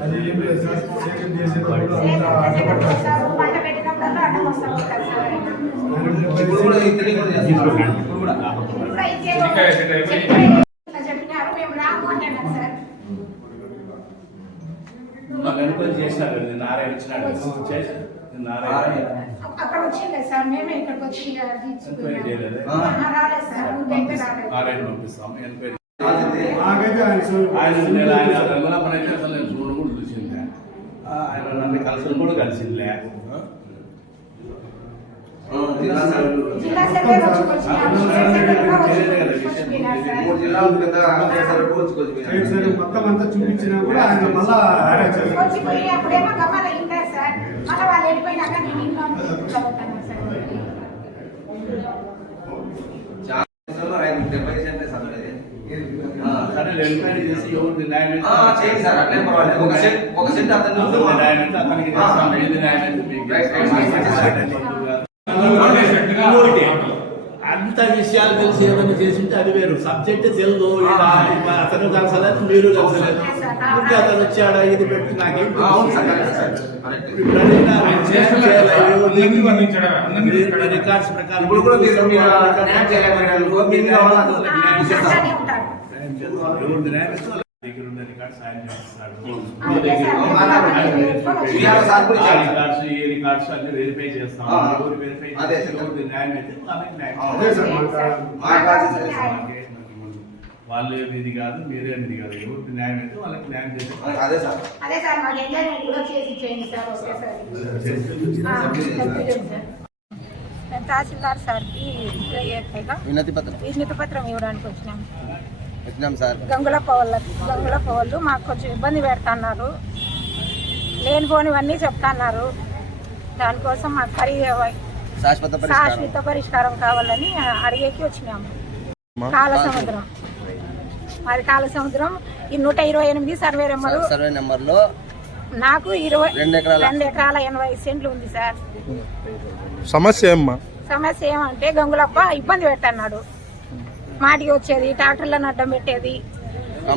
అది ఏం లేదు. సార్ సెకండ్ చేసేటప్పుడు అంతా అడ్డపడ్డారు ఇప్పుడు కూడా ఇతని కూడా చేస్తున్నారు. ఇప్పుడు కూడా. ఇప్పుడు ఇచ్చేదో చెప్పిన- చెప్పినారు మేము రాము అంటున్నారు సార్ మాకు అనుకొని చేసినారు. కదా, నారాయణ ఇచ్చినాడు. నారాయణ. అక్కడ సార్. మేమే ఇక్కడికి వచ్చి రాలేదు సార్. నారాయణ పంపిస్తాం. ఎంక్వైరీ నాకైతే ఆయన ఆయన నేను ఆయన రంగులపన అయితే అసలు నేను చూడ కూడా చూసిందే ఆ, ఆయన నన్ను కలిసి కూడా కలిసిందిలే. జిల్లా సభ్యులు. జిల్లా సర్వేలో వచ్చి వచ్చినారు. స్టేట్ సర్వేలో వచ్చి వచ్చినారు సార్. మూడు జిల్లాలు పెద్దగా ఆంధ్రప్రదేశ్ కోల్చుకోవచ్చు రైట్ సైడ్ మొత్తం అంతా చూపించినా కూడా ఆయన మళ్ళా అరేంజ్ చేశారు వచ్చి పోయి అప్పుడేమో గమ్మాల ఇంటారు సార్. మళ్ళీ వాళ్ళు వెళ్ళిపోయినాక నేను ఇంట్లో చదువుతాను సార్. చాలా దేశాల్లో ఆయన డెబ్బై సెంటే చదవలేదు. ఆ, సరే ఎంక్వైరీ చేసి ఎవరిది న్యాయం అయితే ఆ, చేయండి సార్ అట్లే పర్వాలేదు. ఒక సెంట్ ఒక సెంట్ అతను అతనికి ఏది న్యాయం అయితే మీకు రైట్, రైట్, రైట్, రైట్. ఇంకోటి, అంత విషయాలు తెలిసి ఏదైనా చేసింటే అది వేరు. సబ్జెక్ట్ తెలుదు అతను కలిసలేదు మీరు కలిసలేదు. ఇంకా అతను వచ్చాడా ఇది పెట్టి నాకేం రికార్డ్స్ ప్రకారం ఇప్పుడు కూడా రికార్డ్స్ ఆయన చేస్తాడు. వెరిఫై చేస్తాం. ఎవరు వెరిఫై చేస్తే న్యాయం అయితే వాళ్ళకి న్యాయం వాళ్ళు ఏమిది కాదు మీరేమిది కాదు. ఎవరికి న్యాయం అయితే వాళ్ళకి న్యాయం అదే సార్. అదే సార్ మాకు ఎంజాయ్మెంట్ కూడా చేసి చేయండి సార్. ఒకేసారి ఆ, చెప్పండి సార్. నేను తహసీల్దార్ సార్కి వినతి పత్రం. వినతి పత్రం ఇవ్వడానికి వచ్చినాం. వచ్చినాం సార్. గంగులప్ప వాళ్ళ గంగులప్ప వాళ్ళు మాకు కొంచెం ఇబ్బంది పెడుతున్నారు. లేనిపోనివన్నీ చెప్తున్నారు. దానికోసం మాకు పరి శాశ్వత పరిష్కారం. శాశ్వత పరిష్కారం కావాలని అడిగేకి వచ్చినాము. కాల సముద్రం మాది కాల సముద్రం ఈ నూట ఇరవై ఎనిమిది సర్వే నెంబరు. సర్వే నెంబర్లో నాకు ఇరవై రెండు ఎకరాల. రెండు ఎకరాల ఎనభై సెంట్లు ఉంది సార్. సమస్య ఏమ్మా? సమస్య ఏమంటే గంగులప్ప ఇబ్బంది పెట్టన్నాడు. మాటికి వచ్చేది ట్రాక్టర్లను అడ్డం పెట్టేది.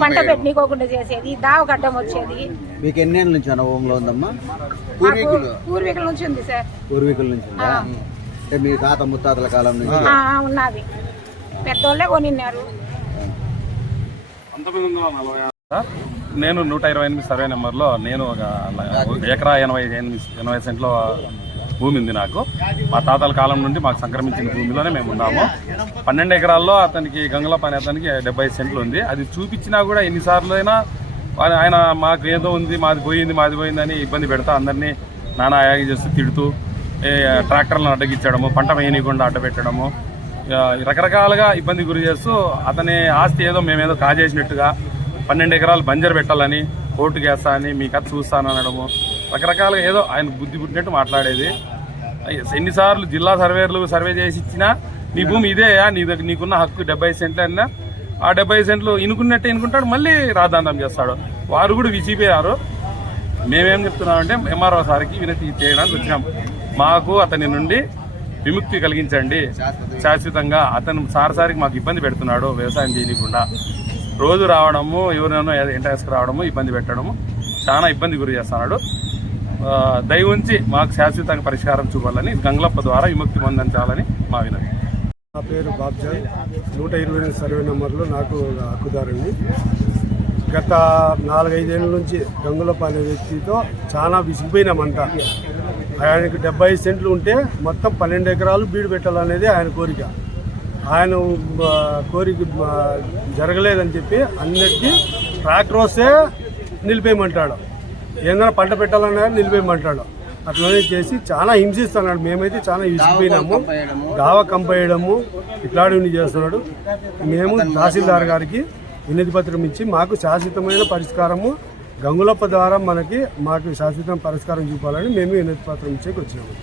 పంట పెట్టనీకోకుండా చేసేది దావకు అడ్డం వచ్చేది. మీకు ఎన్ని ఏళ్ళ నుంచి అనుభవంలో ఉందమ్మా పూర్వీకులు? పూర్వీకుల నుంచి ఉంది సార్. పూర్వీకుల నుంచి ఉందా? అంటే మీ తాత ముత్తాతల కాలం నుంచి? ఆ, ఉన్నది. పెద్దోళ్ళే కొనిన్నారు. నేను నూట ఇరవై ఎనిమిది సర్వే నెంబర్లో నేను ఒక ఎకరా ఎనభై ఎనిమిది ఎనభై సెంట్ల భూమి ఉంది నాకు. మా తాతల కాలం నుండి మాకు సంక్రమించిన భూమిలోనే మేము ఉన్నాము. పన్నెండు ఎకరాల్లో అతనికి గంగలప్ప పని అతనికి డెబ్బై సెంట్లు ఉంది. అది చూపించినా కూడా ఎన్నిసార్లు అయినా ఆయన మాకు ఏదో ఉంది మాది పోయింది మాది పోయిందని ఇబ్బంది పెడతా అందరినీ నానా యాగి చేస్తూ తిడుతూ ట్రాక్టర్లను అడ్డగించడము పంట వేయనీయకుండా అడ్డపెట్టడము రకరకాలుగా ఇబ్బంది గురి చేస్తూ అతని ఆస్తి ఏదో మేమేదో కాజేసినట్టుగా పన్నెండు ఎకరాలు బంజర్ పెట్టాలని కోర్టుకు వేస్తా అని మీ కథ చూస్తాను అనడము. రకరకాలుగా ఏదో ఆయన బుద్ధి పుట్టినట్టు మాట్లాడేది. ఎన్నిసార్లు జిల్లా సర్వేర్లు సర్వే చేసి ఇచ్చినా నీ భూమి ఇదేయా నీ దగ్గర నీకున్న హక్కు డెబ్బై సెంట్లు అన్నా ఆ డెబ్బై సెంట్లు ఇనుకున్నట్టే ఇనుకుంటాడు మళ్ళీ రాధాంతం చేస్తాడు. వారు కూడా విసిపోయారు మేమేం చెప్తున్నామంటే ఎంఆర్ఓ సార్కి వినతి చేయడానికి వచ్చినాం. మాకు అతని నుండి విముక్తి కలిగించండి. శాశ్వతంగా అతను సార్ సారికి మాకు ఇబ్బంది పెడుతున్నాడు వ్యవసాయం చేయకుండా రోజు రావడము ఎవరినైనా ఎంటర్ రావడము ఇబ్బంది పెట్టడము చాలా ఇబ్బంది గురి చేస్తున్నాడు. దయ ఉంచి మాకు శాశ్వతంగా పరిష్కారం చూపాలని గంగలప్ప ద్వారా విముక్తి పొందించాలని మా వినతి నా పేరు బాబ్జాన్ నూట ఇరవై ఎనిమిది సర్వే నెంబర్లో నాకు ఒక హక్కుదారుని గత నాలుగైదేళ్ళ నుంచి గంగులప్ప అనే వ్యక్తితో చాలా విసిగిపోయినామంట. ఆయనకు డెబ్బై సెంట్లు ఉంటే మొత్తం పన్నెండు ఎకరాలు బీడు పెట్టాలనేది ఆయన కోరిక. ఆయన కోరిక జరగలేదని చెప్పి అన్నిటికీ ట్రాక్టర్ నిలిపేయమంటాడు. ఏదైనా పంట పెట్టాలన్నా నిలిపేయమంటాడు. అట్లనే చేసి చాలా హింసిస్తున్నాడు. మేమైతే చాలా కంపేయడము. దావ కంపేయడము ఇట్లాంటివన్నీ చేస్తున్నాడు. మేము తహసీల్దార్ గారికి వినతి పత్రం ఇచ్చి మాకు శాశ్వతమైన పరిష్కారము గంగులప్ప ద్వారా మనకి మాకు శాశ్వతమైన పరిష్కారం చూపాలని మేము వినతి పత్రం ఇచ్చేకి వచ్చినాము.